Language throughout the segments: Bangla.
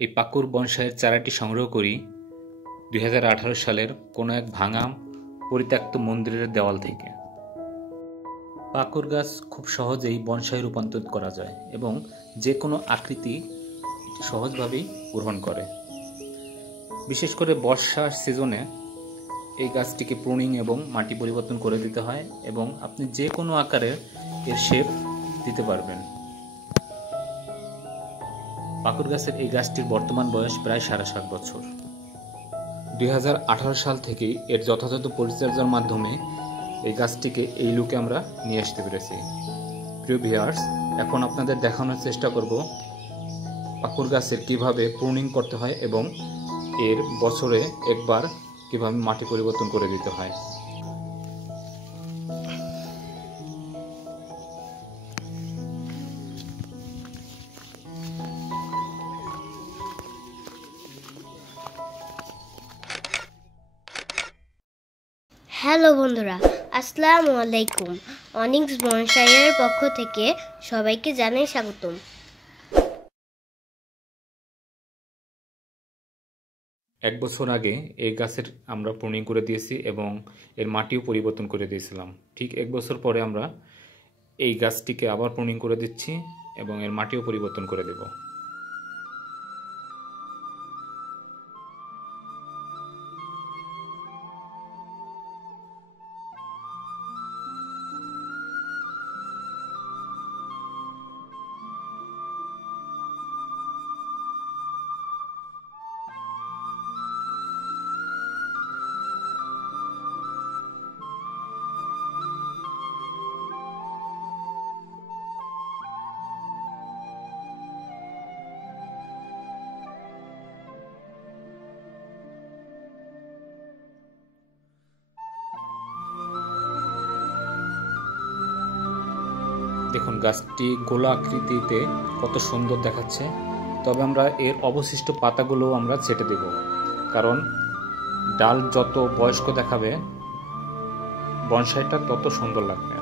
এই পাকুর বনসাইয়ের চারাটি সংগ্রহ করি 2018 সালের কোনো এক ভাঙা পরিত্যক্ত মন্দিরের দেওয়াল থেকে। পাকুর গাছ খুব সহজেই বনসাই রূপান্তরিত করা যায় এবং যে কোনো আকৃতি সহজভাবেই গ্রহণ করে। বিশেষ করে বর্ষার সিজনে এই গাছটিকে প্রুনিং এবং মাটি পরিবর্তন করে দিতে হয় এবং আপনি যে কোনো আকারের এর শেপ দিতে পারবেন। পাকুর গাছের এই গাছটির বর্তমান বয়স প্রায় 7.5 বছর। 2018 সাল থেকেই এর যথাযথ পরিচর্যার মাধ্যমে এই গাছটিকে এই লুকে আমরা নিয়ে আসতে পেরেছি। প্রিয় ভিউয়ার্স, এখন আপনাদের দেখানোর চেষ্টা করব পাকুর গাছের কিভাবে প্রুনিং করতে হয় এবং এর বছরে একবার কিভাবে মাটি পরিবর্তন করে দিতে হয়। হ্যালো বন্ধুরা, আসসালামু আলাইকুম। অনিক্স বনসাইয়ের পক্ষ থেকে সবাইকে জানাই স্বাগতম। এক বছর আগে এই গাছের আমরা প্রুনিং করে দিয়েছি এবং এর মাটিও পরিবর্তন করে দিয়েছিলাম। ঠিক এক বছর পরে আমরা এই গাছটিকে আবার প্রুনিং করে দিচ্ছি এবং এর মাটিও পরিবর্তন করে দেব। দেখুন গাছটি গোলা আকৃতিতে কত সুন্দর দেখাচ্ছে। তবে আমরা এর অবশিষ্ট পাতাগুলো আমরা ছেটে দেব, কারণ ডাল যত বয়স্ক দেখাবে বনসাইটা তত সুন্দর লাগবে।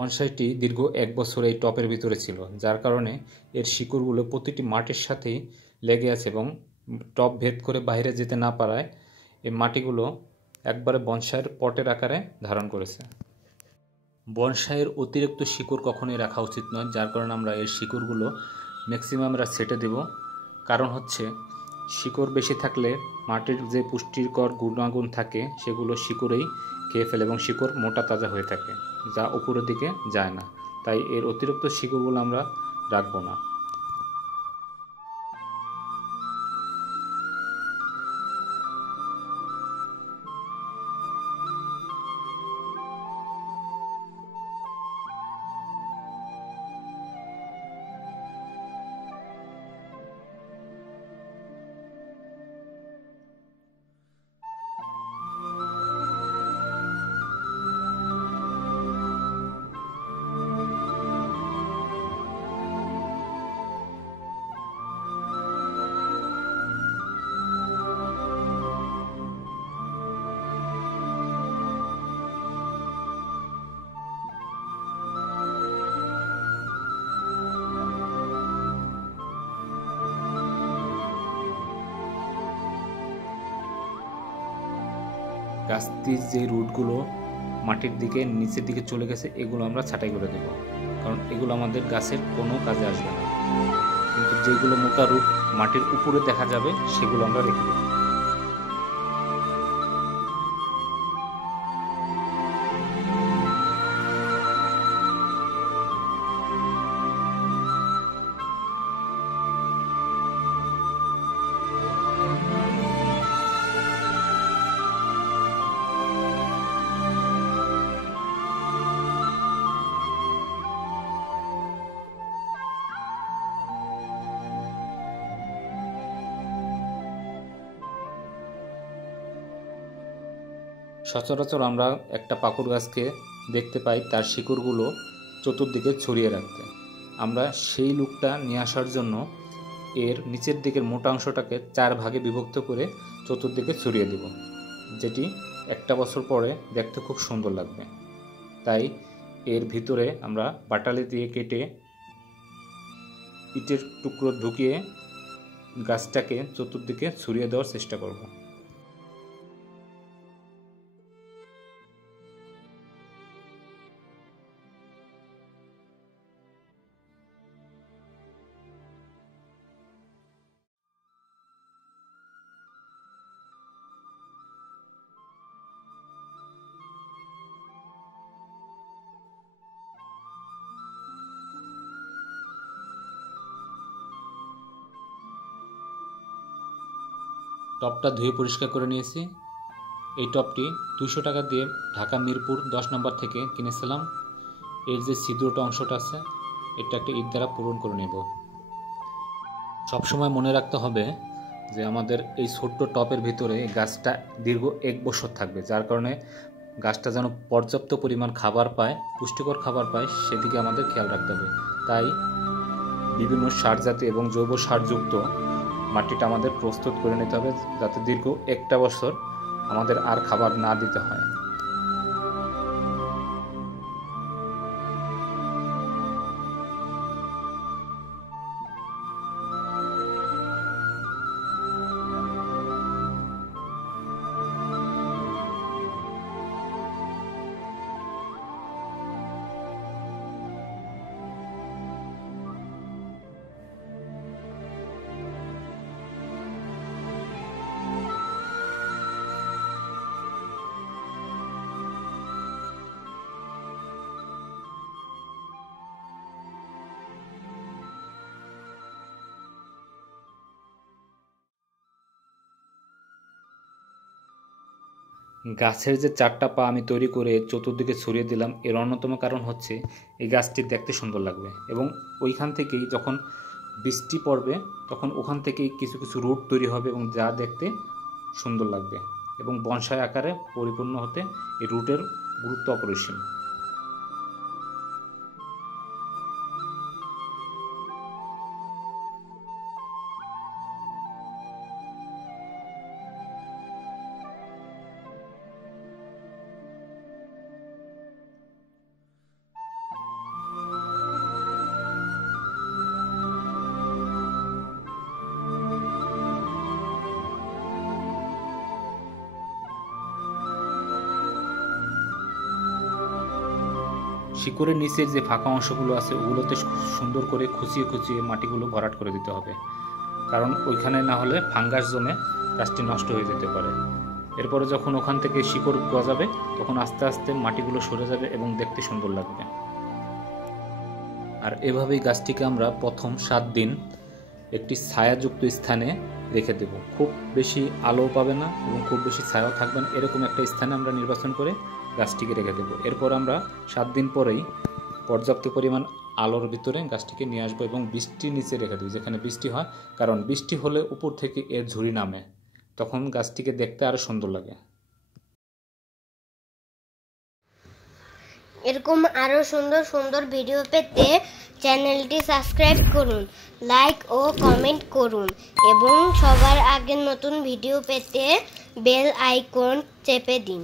বনসাইটি দীর্ঘ 1 বছর এই টপের ভিতরে ছিল, যার কারণে এর শিকড়গুলো প্রতিটি মাটির সাথেই লেগে আছে এবং টপ ভেদ করে বাইরে যেতে না পারায় এই মাটিগুলো একবারে বনসাইয়ের পটের আকারে ধারণ করেছে। বনসাইয়ের অতিরিক্ত শিকড় কখনোই রাখা উচিত নয়, যার কারণে আমরা এর শিকড়গুলো ম্যাক্সিমাম আমরা ছেটে দেব। কারণ হচ্ছে শিকড় বেশি থাকলে মাটির যে পুষ্টিকর গুণাগুণ থাকে সেগুলো শিকড়েই খেয়ে ফেলে এবং শিকড় মোটা তাজা হয়ে থাকে, যা উপরের দিকে যায় না। তাই এর অতিরিক্ত শিকড়গুলো আমরা রাখবো না। গাছটির যে রুটগুলো মাটির দিকে নিচের দিকে চলে গেছে এগুলো আমরা ছাঁটাই করে দেব, কারণ এগুলো আমাদের গাছের কোনো কাজে আসবে না। কিন্তু যেগুলো মোটা রুট মাটির উপরে দেখা যাবে সেগুলো আমরা রেখে দেব। সচরাচর আমরা একটা পাকুড় গাছকে দেখতে পাই তার শিকড়গুলো চতুর্দিকে ছড়িয়ে রাখতে। আমরা সেই লুকটা নিয়ে আসার জন্য এর নিচের দিকের মোটা অংশটাকে 4 ভাগে বিভক্ত করে চতুর্দিকে ছড়িয়ে দেব, যেটি একটা বছর পরে দেখতে খুব সুন্দর লাগবে। তাই এর ভিতরে আমরা বাটালি দিয়ে কেটে ইটের টুকরো ঢুকিয়ে গাছটাকে চতুর্দিকে ছড়িয়ে দেওয়ার চেষ্টা করব। টপটা ধুয়ে পরিষ্কার করে নিয়েছি। এই টপটি 200 টাকা দিয়ে ঢাকা মিরপুর 10 নম্বর থেকে কিনেছিলাম। এর যে ছিদ্রটা অংশটা আছে এটা একটা ইট দ্বারা পূরণ করে নেব। সবসময় মনে রাখতে হবে যে আমাদের এই ছোট্ট টপের ভিতরে গাছটা দীর্ঘ 1 বছর থাকবে, যার কারণে গাছটা যেন পর্যাপ্ত পরিমাণ খাবার পায়, পুষ্টিকর খাবার পায়, সেদিকে আমাদের খেয়াল রাখতে হবে। তাই বিভিন্ন সার জাতীয় এবং জৈব সারযুক্ত মাটিটা আমাদের প্রস্তুত করে নিতে হবে, যাতে দীর্ঘ 1টা বছর আমাদের আর খাবার না দিতে হয়। গাছের যে 4টা পা আমি তৈরি করে চতুর্দিকে ছড়িয়ে দিলাম, এর অন্যতম কারণ হচ্ছে এই গাছটি দেখতে সুন্দর লাগবে এবং ওইখান থেকেই যখন বৃষ্টি পড়বে তখন ওখান থেকেই কিছু কিছু রুট তৈরি হবে এবং যা দেখতে সুন্দর লাগবে এবং বনসাই আকারে পরিপূর্ণ হতে এই রুটের গুরুত্ব অপরিসীম। শিকড়ের নিচের যে ফাঁকা অংশগুলো আছে ওগুলোতে সুন্দর করে খুঁচিয়ে খুঁচিয়ে মাটিগুলো ভরাট করে দিতে হবে, কারণ ওইখানে না হলে ফাঙ্গাস জমে গাছটি নষ্ট হয়ে যেতে পারে। এরপরে যখন ওখান থেকে শিকড় গজাবে তখন আস্তে আস্তে মাটিগুলো সরে যাবে এবং দেখতে সুন্দর লাগবে। আর এভাবেই গাছটিকে আমরা প্রথম 7 দিন একটি ছায়াযুক্ত স্থানে রেখে দেব। খুব বেশি আলো পাবে না এবং খুব বেশি ছায়াও থাকবে না, এরকম একটা স্থানে আমরা নির্বাচন করে গাছটিকে রেখে দেব। এরপর আমরা 7 দিন পরেই পর্যাপ্ত পরিমাণ আলোর ভিতরে গাছটিকে নিয়ে আসবো এবং বৃষ্টির নিচে রেখে দেবো, যেখানে বৃষ্টি হয়, কারণ বৃষ্টি হলে উপর থেকে এর ঝুড়ি নামে, তখন গাছটিকে দেখতে আরও সুন্দর লাগে। এরকম আরও সুন্দর সুন্দর ভিডিও পেতে চ্যানেলটি সাবস্ক্রাইব করুন, লাইক ও কমেন্ট করুন এবং সবার আগে নতুন ভিডিও পেতে বেল আইকন চেপে দিন।